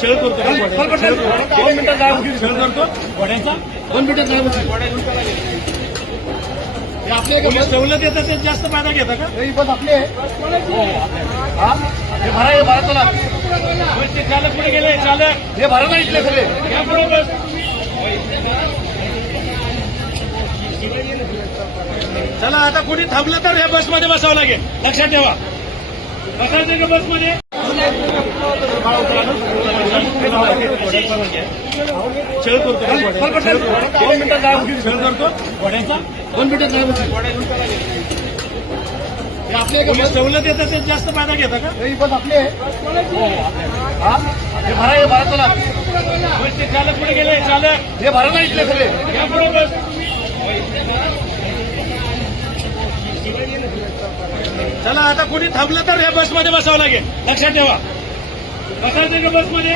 खेळ करतो 2 मिनिटात काय खेळ करतो घोड्यांचा 2 मिनिटात काय आपले सवलत येतात ते जास्त फायदा घेता का बस आपले हे भरा चला ते चालक पुढे गेले चालक हे भरा ना इथले सगळे या बरोबर चला आता कोणी थांबलं तर या बसमध्ये बसावं लागेल लक्षात ठेवा बसायचं का बसमध्ये खेळ करतो 2 मिनिटात काय खेळ करतो घोड्यांचा 2 मिनिटात काय आपले सवलत येतात ते जास्त फायदा घेता का बस आपले हे भरा चला ते चालक पुढे गेले चालक हे भरा ना इथले सगळे या बरोबर चला आता कोणी थांबलं तर या बसमध्ये बसावं लागेल लक्षात ठेवा बसायचं का बसमध्ये